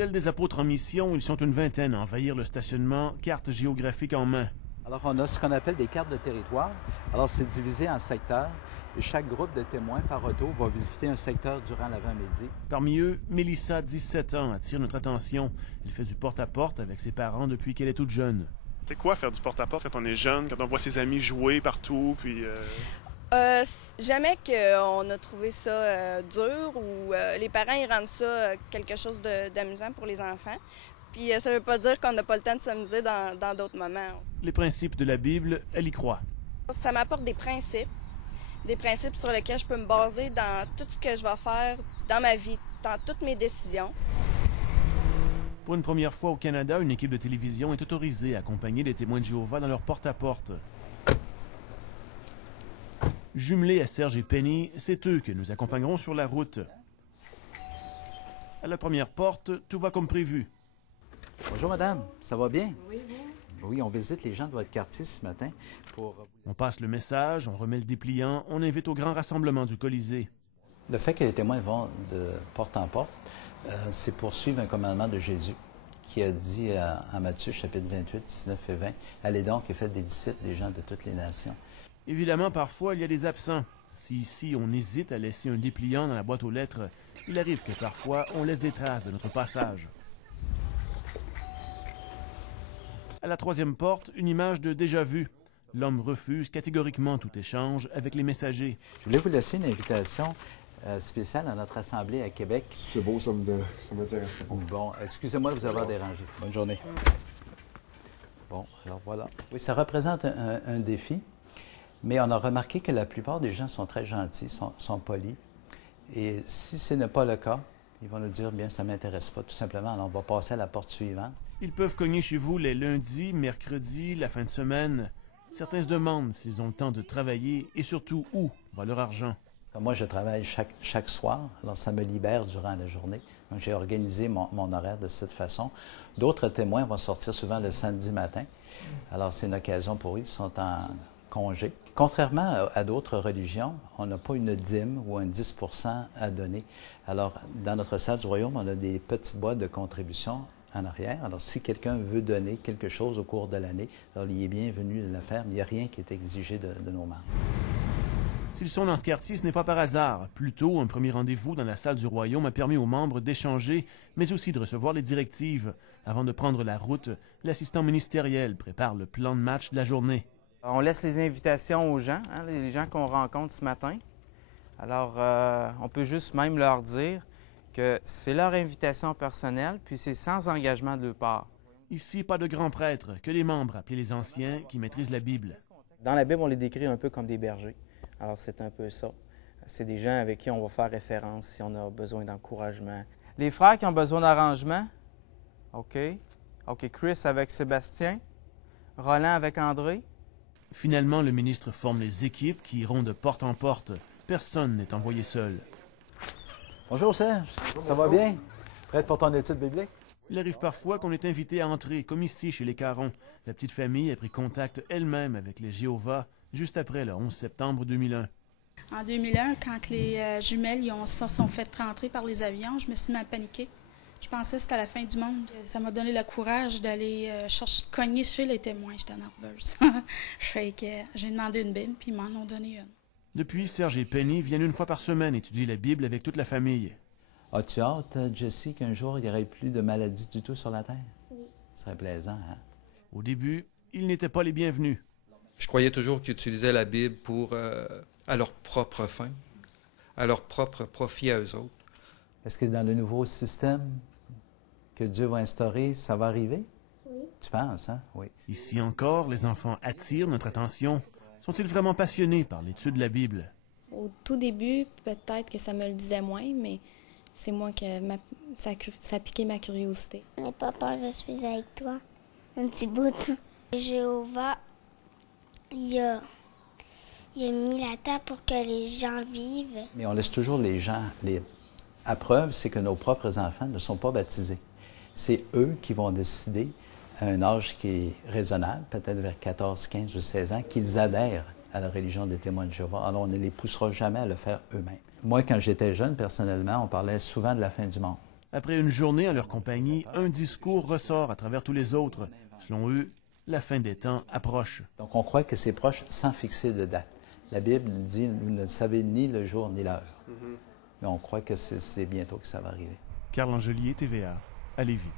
Tels des apôtres en mission, ils sont une vingtaine à envahir le stationnement, carte géographique en main. Alors, on a ce qu'on appelle des cartes de territoire. Alors, c'est divisé en secteurs et chaque groupe de témoins par auto va visiter un secteur durant l'avant-midi. Parmi eux, Mélissa, 17 ans, attire notre attention. Elle fait du porte-à-porte avec ses parents depuis qu'elle est toute jeune. C'est quoi faire du porte-à-porte quand on est jeune, quand on voit ses amis jouer partout, puis... Jamais qu'on a trouvé ça dur ou les parents ils rendent ça quelque chose d'amusant pour les enfants. Puis ça veut pas dire qu'on n'a pas le temps de s'amuser dans d'autres moments. Les principes de la Bible, elle y croit. Ça m'apporte des principes sur lesquels je peux me baser dans tout ce que je vais faire dans ma vie, dans toutes mes décisions. Pour une première fois au Canada, une équipe de télévision est autorisée à accompagner les témoins de Jéhovah dans leur porte-à-porte. Jumelés à Serge et Penny, c'est eux que nous accompagnerons sur la route. À la première porte, tout va comme prévu. Bonjour, madame. Ça va bien? Oui, oui. Oui, on visite les gens de votre quartier ce matin pour... On passe le message, on remet le dépliant, on invite au grand rassemblement du Colisée. Le fait que les témoins vont de porte en porte, c'est pour suivre un commandement de Jésus qui a dit à Matthieu, chapitre 28, 19 et 20, « Allez donc et faites des disciples des gens de toutes les nations. » Évidemment, parfois, il y a des absents. Si ici, on hésite à laisser un dépliant dans la boîte aux lettres, il arrive que parfois, on laisse des traces de notre passage. À la troisième porte, une image de déjà-vu. L'homme refuse catégoriquement tout échange avec les messagers. Je voulais vous laisser une invitation spéciale à notre assemblée à Québec. C'est beau, ça m'intéresse. Bon, excusez-moi de vous avoir dérangé. Bonne journée. Bon, alors voilà. Oui, ça représente un défi, mais on a remarqué que la plupart des gens sont très gentils, sont polis. Et si ce n'est pas le cas, ils vont nous dire, bien, ça ne m'intéresse pas, tout simplement. Alors, on va passer à la porte suivante. Ils peuvent cogner chez vous les lundis, mercredis, la fin de semaine. Certains se demandent s'ils ont le temps de travailler et surtout où va leur argent. Moi, je travaille chaque soir, alors ça me libère durant la journée. Donc, j'ai organisé mon horaire de cette façon. D'autres témoins vont sortir souvent le samedi matin. Alors, c'est une occasion pour eux, ils sont en congé. Contrairement à d'autres religions, on n'a pas une dîme ou un 10 % à donner. Alors, dans notre salle du royaume, on a des petites boîtes de contribution en arrière. Alors, si quelqu'un veut donner quelque chose au cours de l'année, alors il est bienvenu de le faire, mais il n'y a rien qui est exigé de nos membres. S'ils sont dans ce quartier, ce n'est pas par hasard. Plutôt, un premier rendez-vous dans la salle du royaume a permis aux membres d'échanger, mais aussi de recevoir les directives. Avant de prendre la route, l'assistant ministériel prépare le plan de match de la journée. On laisse les invitations aux gens, les gens qu'on rencontre ce matin. Alors, on peut juste même leur dire que c'est leur invitation personnelle, puis c'est sans engagement de leur part. Ici, pas de grands prêtres, que les membres, appelés les anciens, qui maîtrisent la Bible. Dans la Bible, on les décrit un peu comme des bergers. Alors, c'est un peu ça. C'est des gens avec qui on va faire référence si on a besoin d'encouragement. Les frères qui ont besoin d'arrangement, OK. OK, Chris avec Sébastien, Roland avec André. Finalement, le ministre forme les équipes qui iront de porte en porte. Personne n'est envoyé seul. Bonjour Serge, ça va bien? Prête pour ton étude biblique? Il arrive parfois qu'on est invité à entrer, comme ici chez les Caron. La petite famille a pris contact elle-même avec les Jéhovah juste après le 11 septembre 2001. En 2001, quand les jumelles se sont faites rentrer par les avions, je me suis mis à paniquer. Je pensais que c'était la fin du monde. Ça m'a donné le courage d'aller cogner chez les témoins. J'étais nerveuse. J'ai demandé une Bible, puis ils m'en ont donné une. Depuis, Serge et Penny viennent une fois par semaine étudier la Bible avec toute la famille. As-tu hâte, Jessie, qu'un jour, il n'y aurait plus de maladies du tout sur la Terre? Oui. Ce serait plaisant, hein? Au début, ils n'étaient pas les bienvenus. Je croyais toujours qu'ils utilisaient la Bible pour à leur propre fin, à leur propre profit à eux autres. Est-ce que dans le nouveau système que Dieu va instaurer, ça va arriver? Oui. Tu penses, hein? Oui. Ici encore, les enfants attirent notre attention. Sont-ils vraiment passionnés par l'étude de la Bible? Au tout début, peut-être que ça me le disait moins, mais c'est moi que ça a piqué ma curiosité. N'aie pas peur, je suis avec toi. Un petit bout. Jéhovah, il a mis la terre pour que les gens vivent. Mais on laisse toujours les gens libres. À preuve, c'est que nos propres enfants ne sont pas baptisés. C'est eux qui vont décider, à un âge qui est raisonnable, peut-être vers 14, 15 ou 16 ans, qu'ils adhèrent à la religion des témoins de Jéhovah. Alors, on ne les poussera jamais à le faire eux-mêmes. Moi, quand j'étais jeune, personnellement, on parlait souvent de la fin du monde. Après une journée en leur compagnie, un discours ressort à travers tous les autres. Selon eux, la fin des temps approche. Donc on croit que c'est proche sans fixer de date. La Bible dit, vous ne savez ni le jour ni l'heure. Mais on croit que c'est bientôt que ça va arriver. Carl Angelier, TVA, à Lévis.